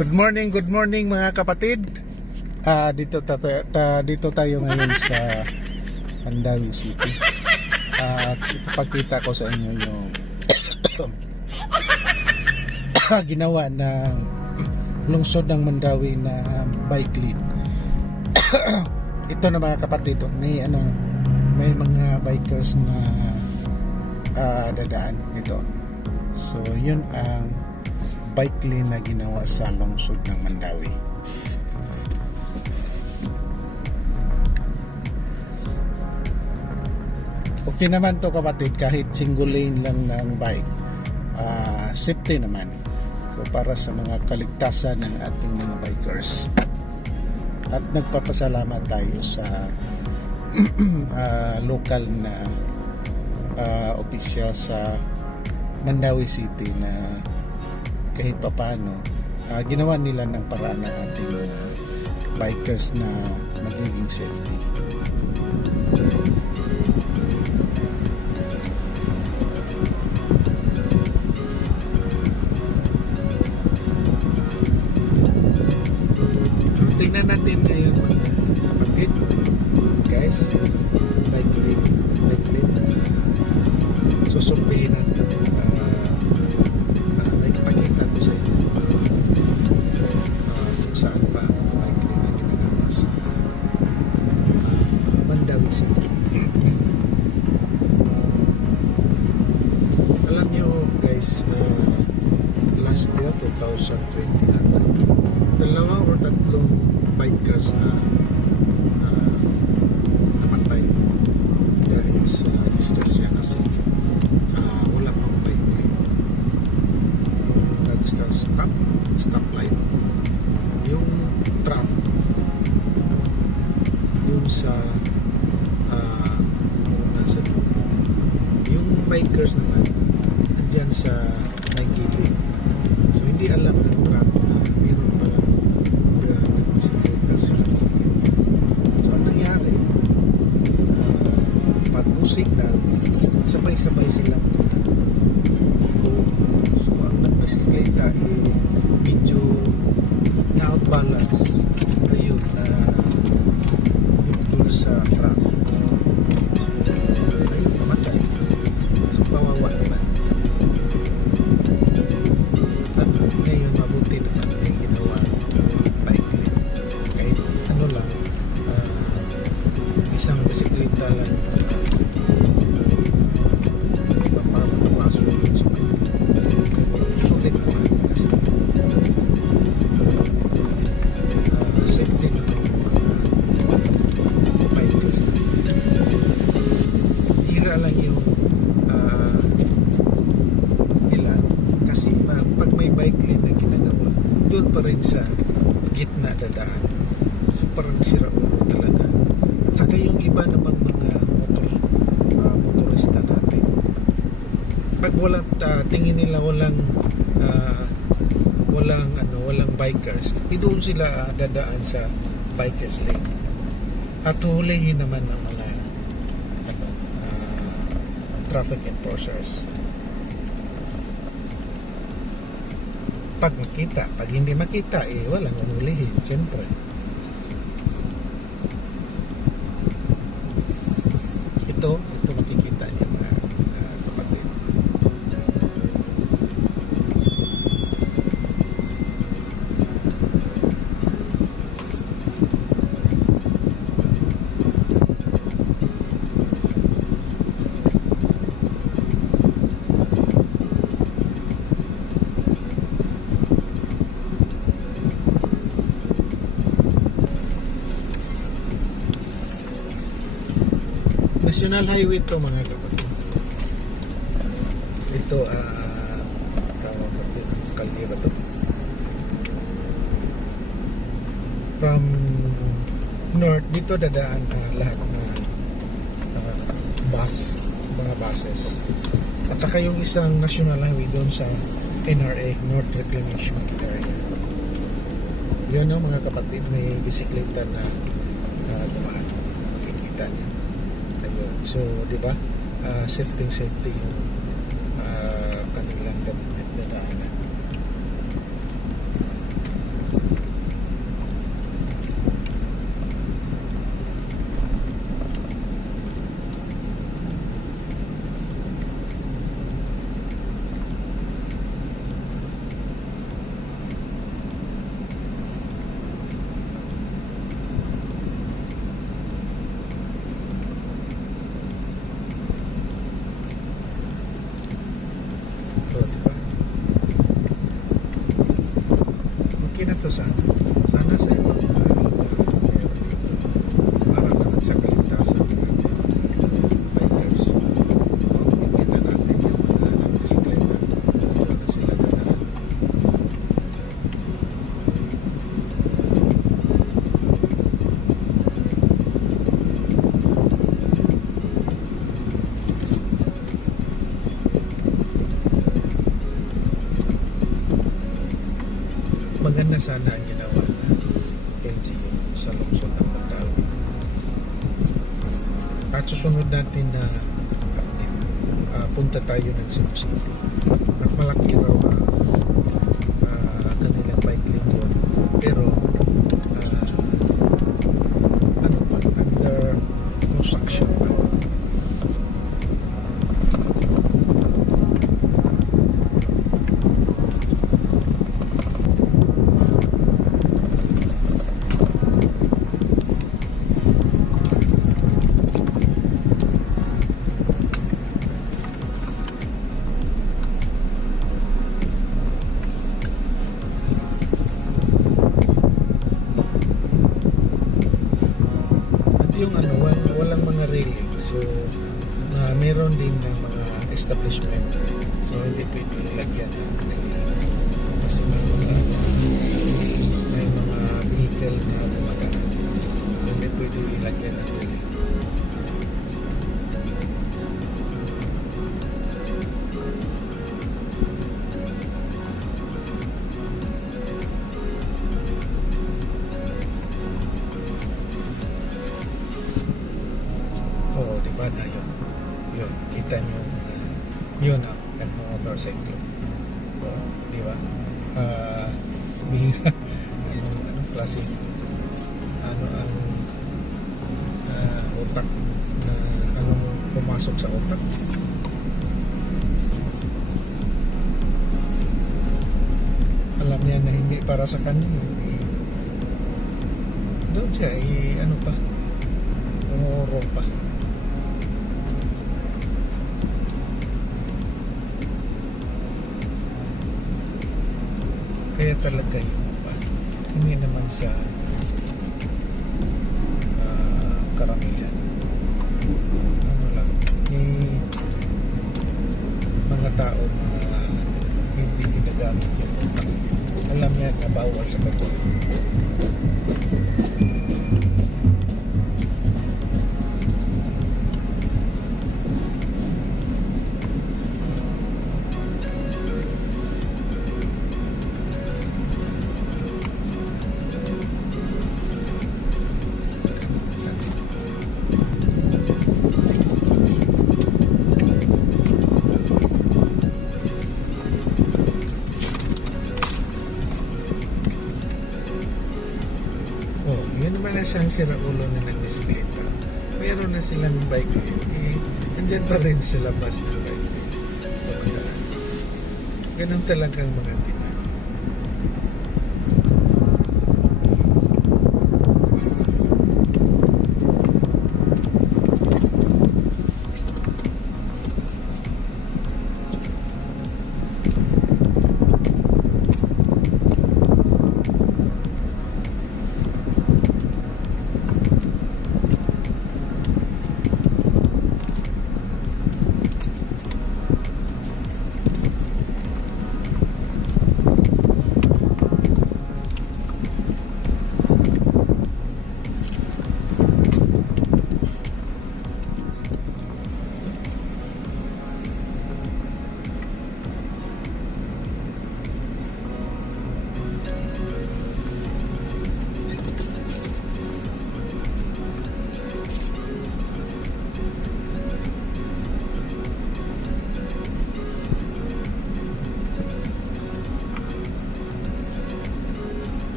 Good morning, good morning mga kapatid. Ah, dito ta, ta- dito tayo ngayon sa Mandawi City. At ipapakita ko sa inyo yung ginawa ng lungsod ng Mandawi na bike lane. Ito na mga kapatid, may ano may mga bikers na ah, dadaan ito. So, yun ang bike lane na ginawa sa lungsod ng Mandawi. Okay naman to kapatid kahit single lane lang ng bike. Ah, safety naman. So para sa mga kaligtasan ng ating mga bikers. At nagpapasalamat tayo sa ah, local na ah, official sa Mandawi City na kahit papano ah, ginawa nila ng paraan ng ating ah, bikers na magiging safety. Tingnan natin ngayon. Guys, dalawa or tatlong bikers na tingin nila walang ah, walang ano walang bikers. Eh, doon sila ah, dadaan sa bikers lane. At hulihin naman ng mga ano, ah, traffic enforcers. Pag makita, pag hindi makita, eh, walang uhulihin, siyempre. Ito, National Highway to mga kapatid. Ito, ah, tawag ko dito, kalye ba? From north, dito dadaan na lahat na ah, bus, mga buses. At saka yung isang national highway doon sa NRA, North Reclamation Area. Yun no, mga kapatid, may bisikleta na uh, dumaan. Makikita niyo. So, di ba? Ah, safety safety yung ah, kanilang dad- sana ang ginawa na LGU sa lungsod ng Mandawi. At susunod natin na ah, punta tayo ng Cebu City. At malaki raw ang pumasok sa utak? Alam niya na hindi para sa kanya. Eh, doon siya, eh, ano pa, umuro pa. Kaya talaga yun. Hindi naman sa ah, karamihan. Ano lang, eh, mga tao na hindi ginagamit yung. Alam niya na bawal sa kanila. Isang siraulo na nagbisikleta. Meron na silang bike lane. Eh, andyan pa rin sa labas ng bike lane. Pagdaan. Ganun talagang mga Pinoy.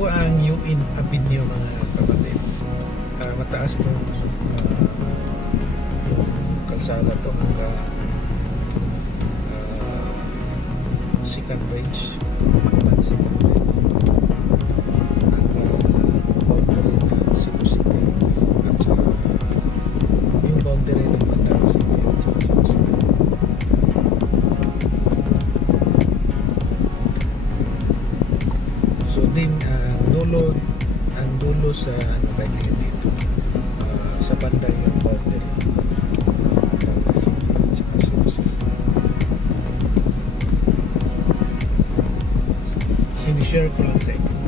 Ito ang UN Avenue mga kapatid. Ah, mataas to yung kalsada to hanggang ah, second range. Mactan second Ang dulo ang dulo sa ano ba yun dito ah, sa banda yung City. Sinishare ko lang sa inyo.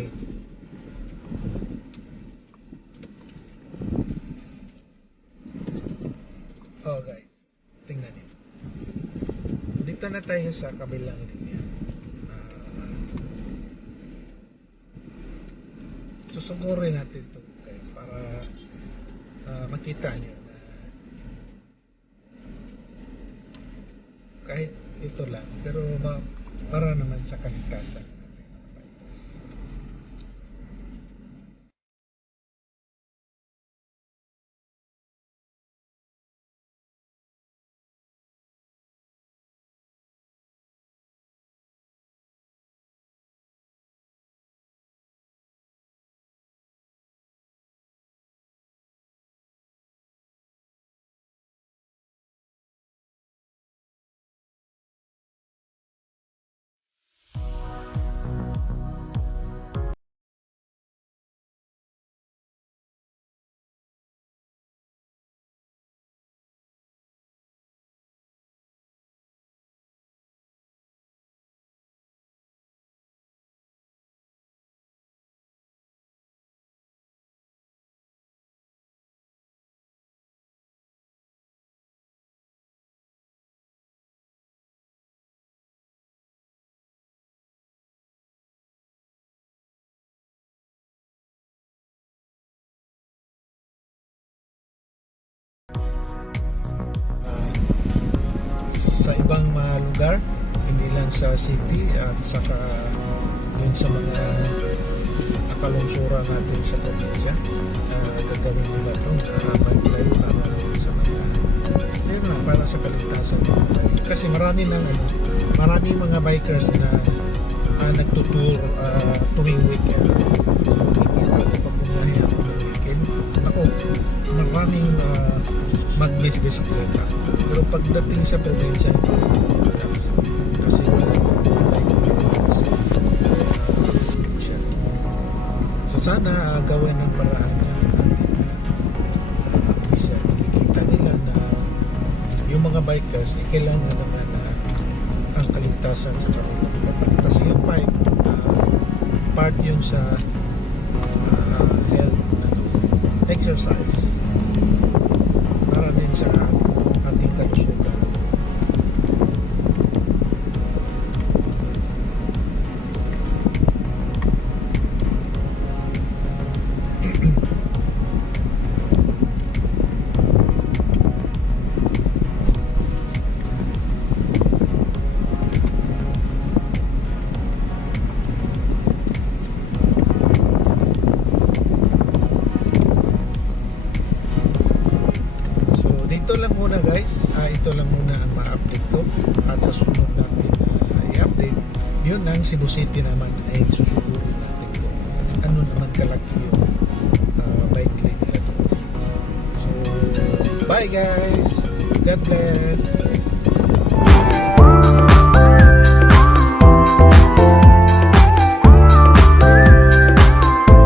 Lane. Oh guys, tingnan niyo. Dito na tayo sa kabilang linya. Ah, susugurin natin ito guys para ah, makita nyo na kahit ito lang pero ma- para naman sa kaligtasan lugar, hindi lang sa city at saka yun sa mga nakalungsura natin sa probinsya. Uh, gagawin nila ito, uh, bike life para sa mga ayun lang, para sa kaligtasan. Kasi marami ng ano, marami mga bikers na uh, nagtutour uh, tuwing weekend. Hindi pa ako pag bumiyahe ako ng maraming uh. Pero pagdating sa probinsya, gawin ng paraan na ating uh, bisa nakikita nila na yung mga bikers, eh, kailangan naman na ang kaligtasan sa katang. Kasi yung bike, uh, part yun sa uh, health ano, exercise para din sa ang Cebu City naman ay susubukan natin ko ano naman kalaki yung uh, bike lane nila. So bye guys, God bless.